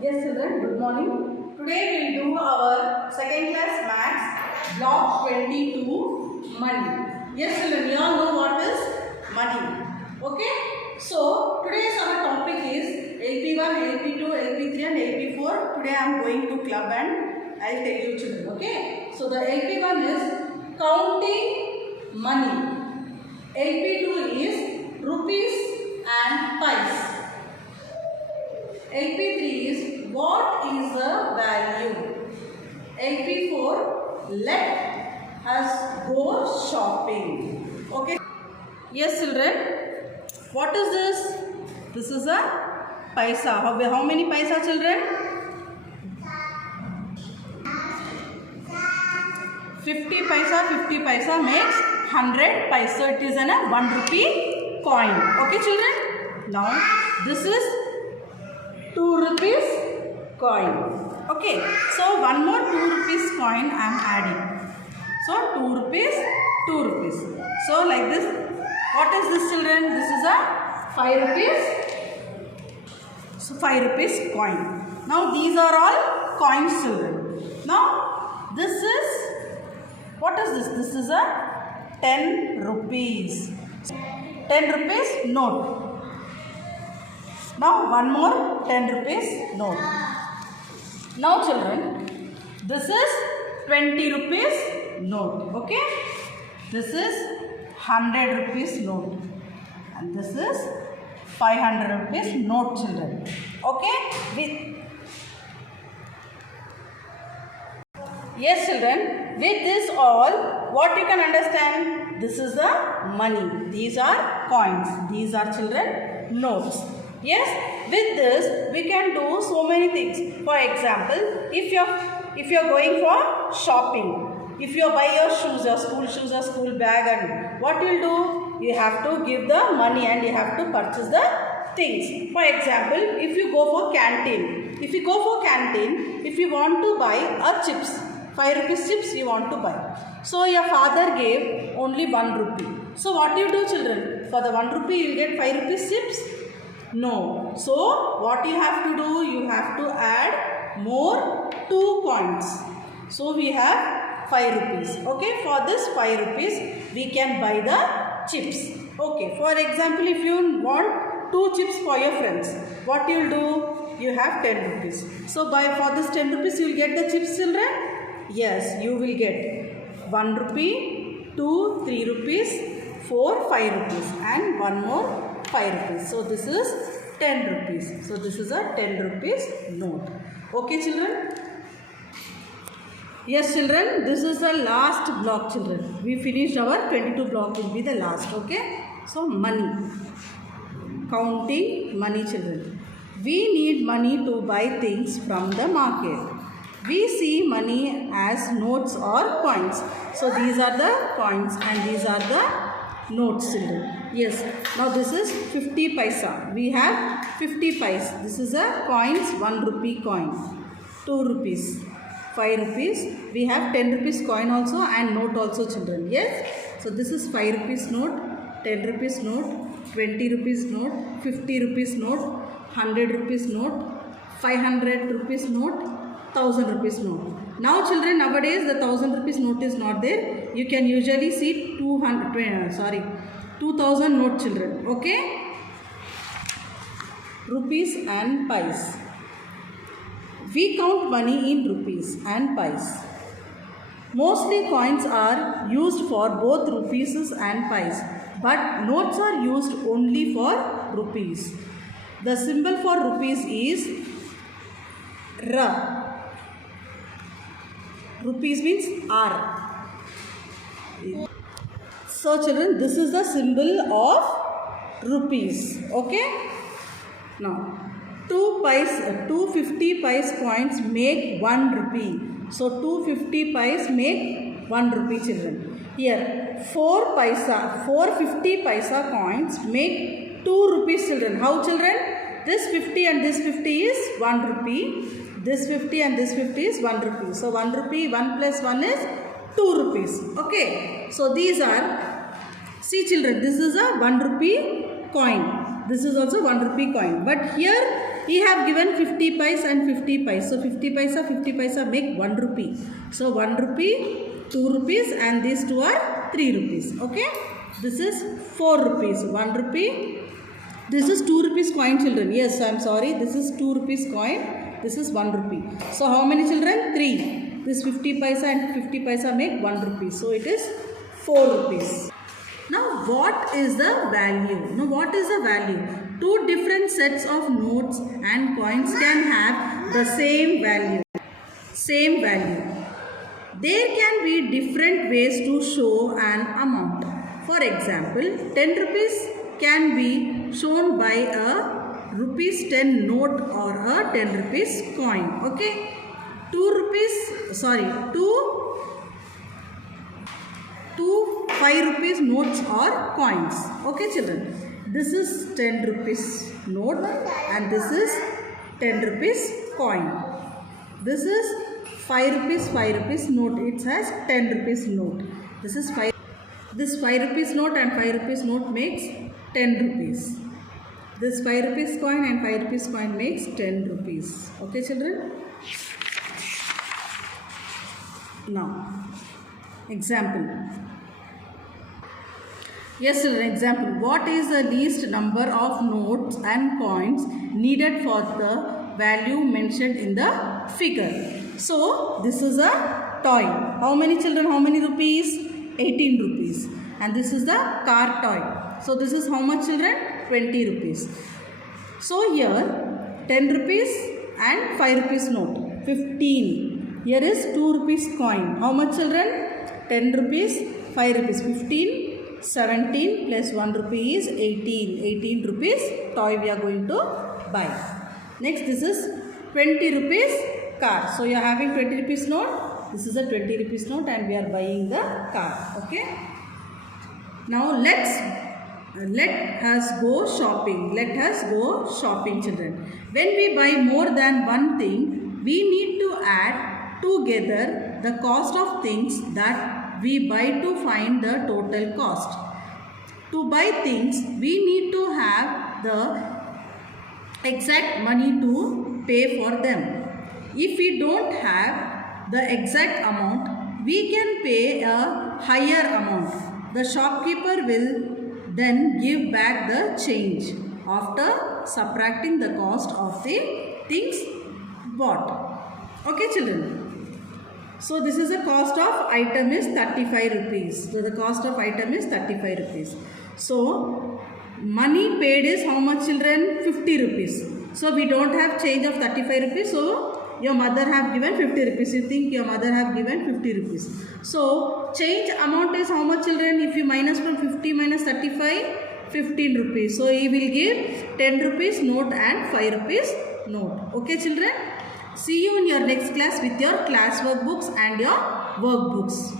Yes children, good morning. Today we will do our second class maths block 22 money. Yes children, you all know what is money. Okay. So today's our topic is LP1, LP2, LP3 and LP4. Today I am going to club and I will tell you children. Okay. So the LP1 is counting money. LP2 is rupees and pies. LP3 is what is the value. LP4 let us go shopping. Okay. Yes children. What is this? This is a paisa. How many paisa children? 50 paisa makes 100 paisa. It is a 1 rupee coin. Okay children. Now this is 2 rupees coin. Okay, so one more 2 rupees coin I am adding. So 2 rupees, 2 rupees. So like this, what is this children? This is a 5 rupees. So 5 rupees coin. Now these are all coins children. Now this is, what is this? This is a 10 rupees. 10 rupees note. Now one more 10 rupees note. Now children, this is 20 rupees note. Okay. This is 100 rupees note. And this is 500 rupees note children. Okay. Yes children, with this all, what you can understand? This is the money. These are coins. These are children notes. Yes, with this we can do so many things. For example, if you're going for shopping, if you buy your shoes, your school bag, and what you'll do? You have to give the money and you have to purchase the things. For example, if you go for canteen, if you want to buy a chips, 5 rupees chips you want to buy. So your father gave only 1 rupee. So what you do children? For the 1 rupee you get 5 rupees chips? No. So what you have to do? You have to add more 2 coins. So we have 5 rupees. Okay. For this 5 rupees we can buy the chips. Okay. For example, if you want 2 chips for your friends, what you will do? You have 10 rupees. So for this 10 rupees you will get the chips children? Yes. You will get 1 rupee, 2, 3 rupees, 4, 5 rupees and one more 5 rupees. So this is 10 rupees. So this is a 10 rupees note. Okay children? Yes children, this is the last block children. We finished our 22 block, will be the last. Okay? So money. Counting money children. We need money to buy things from the market. We see money as notes or coins. So these are the coins and these are the notes children. Yes, now this is 50 paisa. We have 50 pies. This is a coins, 1 rupee coin, 2 rupees, 5 rupees. We have 10 rupees coin also and note also children. Yes, so this is 5 rupees note, 10 rupees note, 20 rupees note, 50 rupees note, 100 rupees note, 500 rupees note, 1000 rupees note. Now children, nowadays the 1000 rupees note is not there. You can usually see 2000 note children. Okay. Rupees and pies. We count money in rupees and pies. Mostly coins are used for both rupees and pies, but notes are used only for rupees. The symbol for rupees is R. Rupees means R. So children, this is the symbol of rupees. Okay. Now 250 pies coins make 1 rupee. So 250 pies make 1 rupee children. Here 450 paisa coins make 2 rupees children. How children? This 50 and this 50 is 1 rupee. This 50 and this 50 is 1 rupee. So 1 rupee, 1 plus 1 is 2 rupees. Okay. So these are, see children, this is a 1 rupee coin. This is also 1 rupee coin. But here he have given 50 paise and 50 paise. So 50 paisa make 1 rupee. So 1 rupee, 2 rupees and these two are 3 rupees. Okay. This is 4 rupees. 1 rupee. This is 2 rupees coin, children. Yes, I am sorry. This is 2 rupees coin. This is 1 rupee. So how many children? 3. This 50 paisa and 50 paisa make 1 rupee. So it is 4 rupees. Now what is the value? Now what is the value? Two different sets of notes and coins can have the same value. Same value. There can be different ways to show an amount. For example, 10 rupees can be shown by a rupees 10 note or a 10 rupees coin. Okay. 2 5 rupees notes or coins. Okay children. This is 10 rupees note and this is 10 rupees coin. This is 5 rupees note. It has 10 rupees note. This is 5. This 5 rupees note and 5 rupees note makes 10 rupees. This 5 rupees coin and 5 rupees coin makes 10 rupees. Okay children. Now, example. Yes children, example. What is the least number of notes and coins needed for the value mentioned in the figure? So, this is a toy. How many children? How many rupees? 18 rupees. And this is the car toy. So, this is how much children? 20 rupees. So, here 10 rupees and 5 rupees note. 15. Here is 2 rupees coin. How much children? 10 rupees, 5 rupees. 15. 17 plus 1 rupee is 18. 18 rupees toy we are going to buy. Next, this is 20 rupees car. So, you are having 20 rupees note. This is a 20 rupees note and we are buying the car. Okay. Now, let us go shopping. Let us go shopping children. When we buy more than one thing, we need to add together the cost of things that we buy to find the total cost. To buy things, we need to have the exact money to pay for them. If we don't have the exact amount, we can pay a higher amount. The shopkeeper will then give back the change after subtracting the cost of the things bought. Okay children. So this is the cost of item is 35 rupees. So the cost of item is 35 rupees. So money paid is how much children? 50 rupees. So we don't have change of 35 rupees. So your mother have given 50 rupees. You think your mother have given 50 rupees. So change amount is how much children? If you minus from 50 minus 35, 15 rupees. So he will give 10 rupees note and 5 rupees note. Okay children. See you in your next class with your class workbooks and your workbooks.